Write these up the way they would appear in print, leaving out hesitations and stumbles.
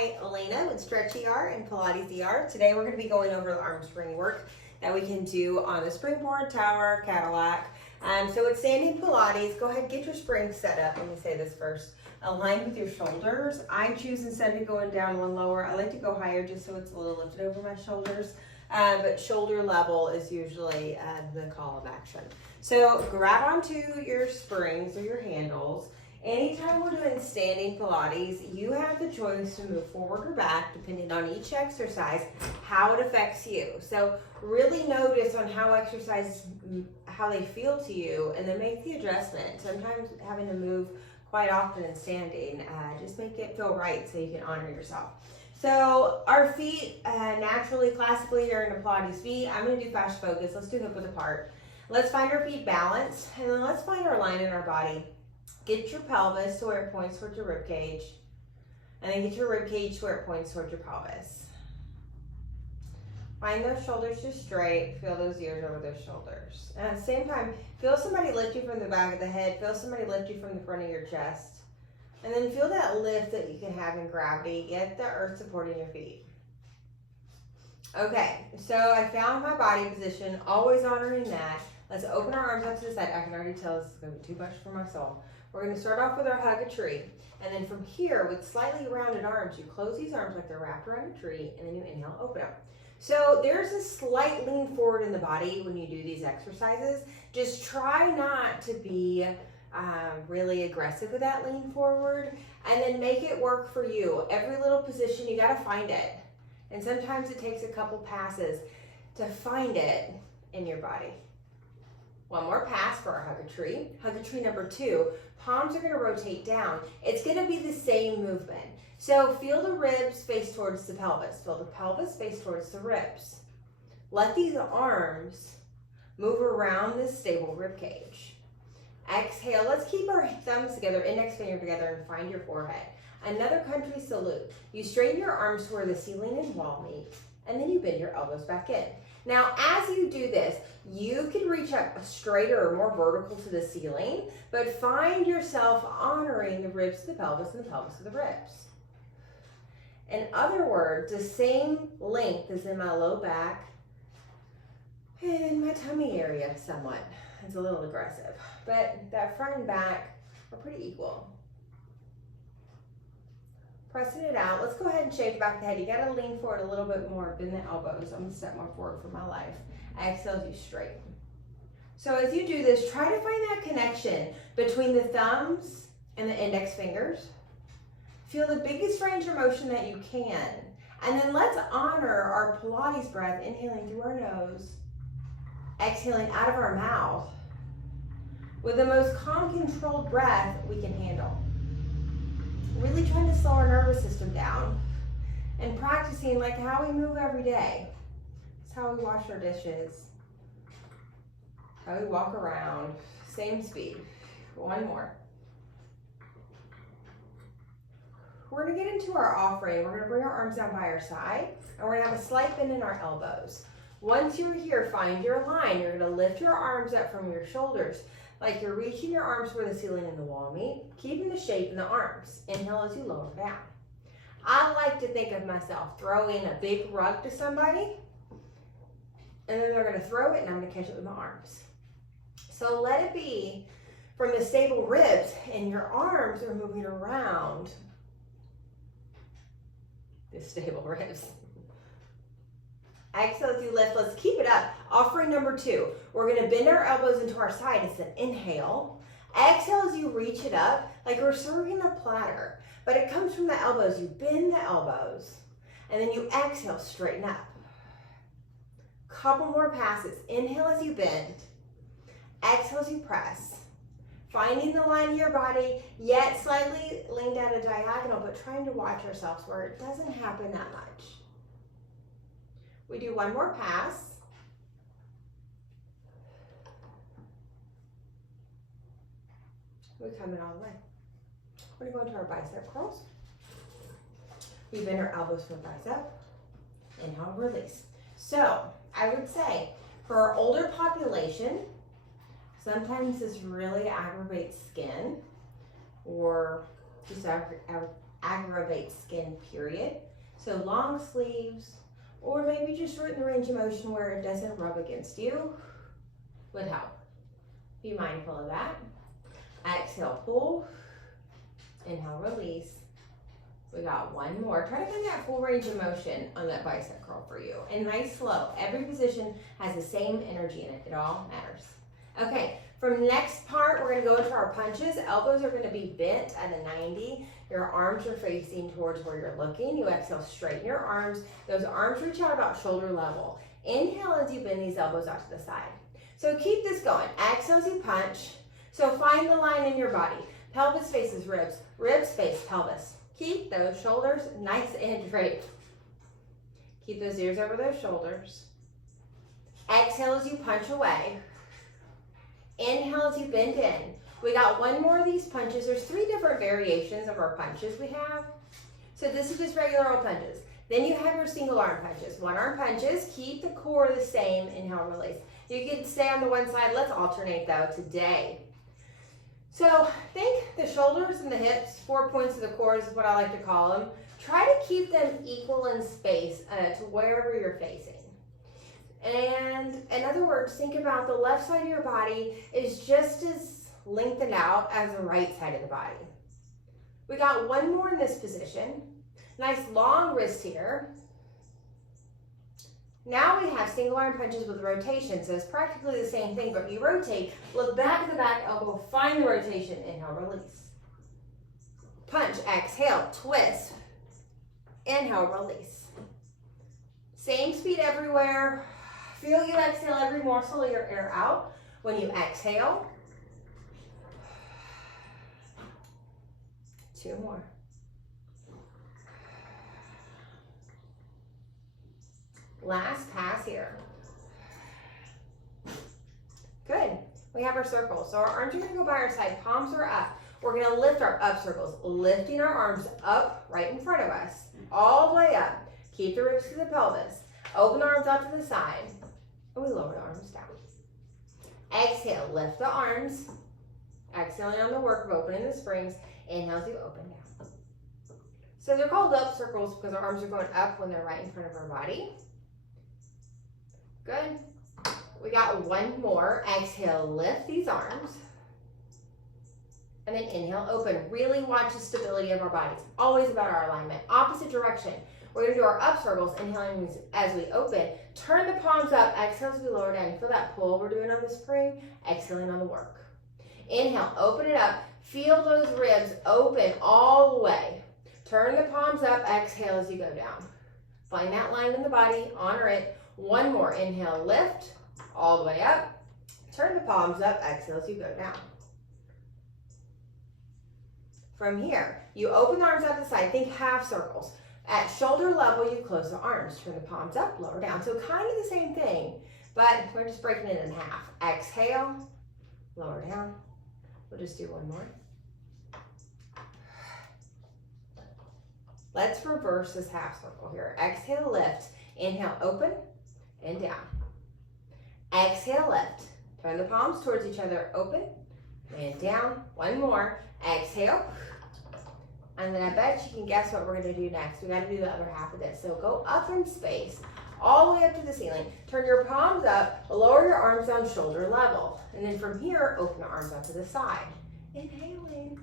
Hi, Elena with Stretchy Art and Pilates Art. Today we're going to be going over the arm spring work that we can do on the springboard, tower, cadillac. So it's standing Pilates. Go ahead and get your springs set up. Let me say this first. Align with your shoulders. I choose, instead of going down one lower, I like to go higher just so it's a little lifted over my shoulders. But shoulder level is usually the call of action. So grab onto your springs or your handles. Anytime we're doing standing Pilates, you have the choice to move forward or back, depending on each exercise, how it affects you. So really notice on how exercises, how they feel to you, and then make the adjustment. Sometimes having to move quite often in standing, just make it feel right so you can honor yourself. So our feet, naturally, classically, are in a Pilates feet. I'm going to do fast focus. Let's do hip width apart. Let's find our feet balanced, and then let's find our line in our body. Get your pelvis to where it points towards your rib cage, and then get your rib cage to where it points towards your pelvis. Find those shoulders just straight. Feel those ears over those shoulders. And at the same time, feel somebody lift you from the back of the head. Feel somebody lift you from the front of your chest. And then feel that lift that you can have in gravity. Get the earth supporting your feet. Okay, so I found my body position, always honoring that. Let's open our arms up to the side. I can already tell this is going to be too much for my soul. We're going to start off with our hug a tree. And then from here, with slightly rounded arms, you close these arms like they're wrapped around a tree, and then you inhale, open up. So there's a slight lean forward in the body when you do these exercises. Just try not to be really aggressive with that lean forward, and then make it work for you. Every little position, you got to find it. And sometimes it takes a couple passes to find it in your body. One more pass for our hug a tree. Hug a tree number 2. Palms are going to rotate down. It's going to be the same movement. So feel the ribs face towards the pelvis. Feel the pelvis face towards the ribs. Let these arms move around this stable rib cage. Exhale. Let's keep our thumbs together, index finger together, and find your forehead. Another country salute. You straighten your arms to where the ceiling and wall meet, and then you bend your elbows back in. Now, as you do this, you can reach up straighter or more vertical to the ceiling, but find yourself honoring the ribs of the pelvis and the pelvis of the ribs. In other words, the same length as in my low back and my tummy area somewhat. It's a little aggressive, but that front and back are pretty equal. Pressing it out. Let's go ahead and shake back the head. You got to lean forward a little bit more, bend the elbows. I'm going to step more forward for my life. Exhale as you straighten. So as you do this, try to find that connection between the thumbs and the index fingers. Feel the biggest range of motion that you can. And then let's honor our Pilates breath, inhaling through our nose, exhaling out of our mouth with the most calm, controlled breath we can handle. Really trying to slow our nervous system down and practicing like how we move every day. It's how we wash our dishes, how we walk around, same speed. One more. We're going to get into our offering. We're going to bring our arms down by our side, and we're going to have a slight bend in our elbows. Once you're here, find your line. You're going to lift your arms up from your shoulders, like you're reaching your arms where the ceiling and the wall meet, keeping the shape in the arms. Inhale as you lower down. I like to think of myself throwing a big rug to somebody, and then they're going to throw it, and I'm going to catch it with my arms. So let it be from the stable ribs, and your arms are moving around the stable ribs. Exhale as you lift. Let's keep it up. Offering number 2. We're going to bend our elbows into our side. It's an inhale. Exhale as you reach it up like we're serving a platter. But it comes from the elbows. You bend the elbows. And then you exhale, straighten up. Couple more passes. Inhale as you bend. Exhale as you press. Finding the line of your body, yet slightly leaned at a diagonal, but trying to watch ourselves where it doesn't happen that much. We do one more pass. We come in all the way. We're going to go into our bicep curls. We bend our elbows for bicep. Inhale, release. So I would say for our older population, sometimes this really aggravates skin or just aggravates activates skin, period. So long sleeves, or maybe just shorten the range of motion where it doesn't rub against you would help. Be mindful of that. Exhale, pull. Inhale, release. We got one more. Try to get that full range of motion on that bicep curl for you. And nice slow. Every position has the same energy in it. It all matters. Okay, from next part, we're gonna go into our punches. Elbows are gonna be bent at a 90. Your arms are facing towards where you're looking. You exhale, straighten your arms. Those arms reach out about shoulder level. Inhale as you bend these elbows out to the side. So keep this going. Exhale as you punch. So find the line in your body. Pelvis faces ribs. Ribs face pelvis. Keep those shoulders nice and draped. Keep those ears over those shoulders. Exhale as you punch away. Inhale as you bend in. We got one more of these punches. There's 3 different variations of our punches we have. So this is just regular old punches. Then you have your single arm punches. One arm punches, keep the core the same. Inhale, release. You can stay on the one side. Let's alternate though today. So think the shoulders and the hips, 4 points of the core is what I like to call them. Try to keep them equal in space to wherever you're facing. And in other words, think about the left side of your body is just as lengthened out as the right side of the body. We got one more in this position. Nice long wrist here. Now we have single arm punches with rotation, so it's practically the same thing, but you rotate, look back at the back elbow, find the rotation, inhale, release. Punch, exhale, twist, inhale, release. Same speed everywhere. Feel you exhale every morsel of your air out. When you exhale, 2 more. Last pass here. Good. We have our circles. So our arms are going to go by our side. Palms are up. We're going to lift our up circles, lifting our arms up right in front of us, all the way up. Keep the ribs to the pelvis. Open the arms out to the side. And we lower the arms down. Exhale, lift the arms. Exhaling on the work of opening the springs. Inhale as you open down. So they're called up circles because our arms are going up when they're right in front of our body. Good. We got one more. Exhale, lift these arms. And then inhale, open. Really watch the stability of our bodies. Always about our alignment. Opposite direction. We're going to do our up circles, inhaling as we open. Turn the palms up. Exhale as we lower down. You feel that pull we're doing on the spring? Exhaling on the work. Inhale, open it up. Feel those ribs open all the way. Turn the palms up. Exhale as you go down. Find that line in the body. Honor it. One more. Inhale, lift all the way up. Turn the palms up. Exhale as you go down. From here, you open the arms out to the side. Think half circles. At shoulder level, you close the arms. Turn the palms up, lower down. So kind of the same thing, but we're just breaking it in half. Exhale, lower down. We'll just do one more. Let's reverse this half circle here. Exhale, lift. Inhale, open and down. Exhale, lift. Turn the palms towards each other, open and down. One more. Exhale. And then I bet you can guess what we're going to do next. We got to do the other half of this. So go up in space, all the way up to the ceiling. Turn your palms up, lower your arms down shoulder level. And then from here, open the arms up to the side. Inhaling.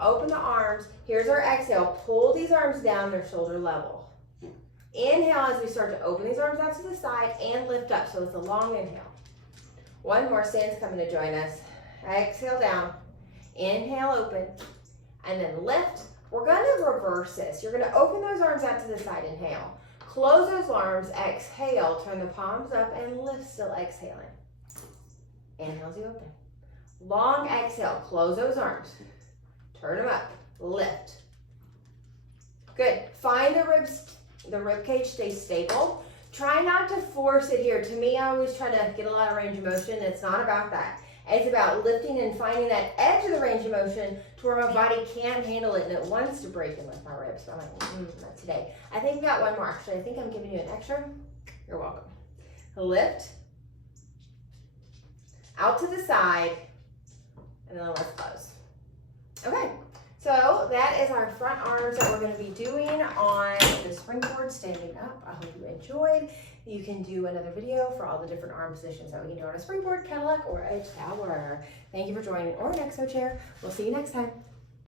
Open the arms. Here's our exhale. Pull these arms down, they're shoulder level. Inhale as we start to open these arms out to the side and lift up. So it's a long inhale. One more. Stan's coming to join us. Exhale down. Inhale, open. And then lift. We're going to reverse this. You're going to open those arms out to the side. Inhale. Close those arms. Exhale. Turn the palms up and lift, still exhaling. Inhale as you open. Long exhale. Close those arms. Turn them up. Lift. Good. Find the rib cage stays stable. Try not to force it here. To me, I always try to get a lot of range of motion. It's not about that. It's about lifting and finding that edge of the range of motion to where my body can't handle it and it wants to break and lift my ribs. So I'm like, not today. I think we got one more. Actually, I think I'm giving you an extra. You're welcome. Lift. Out to the side. And then let's close. Okay. So that is our front arms that we're going to be doing on the springboard standing up. I hope you enjoyed. You can do another video for all the different arm positions that we can do on a springboard, Cadillac, or a tower. Thank you for joining, or an exo chair. We'll see you next time.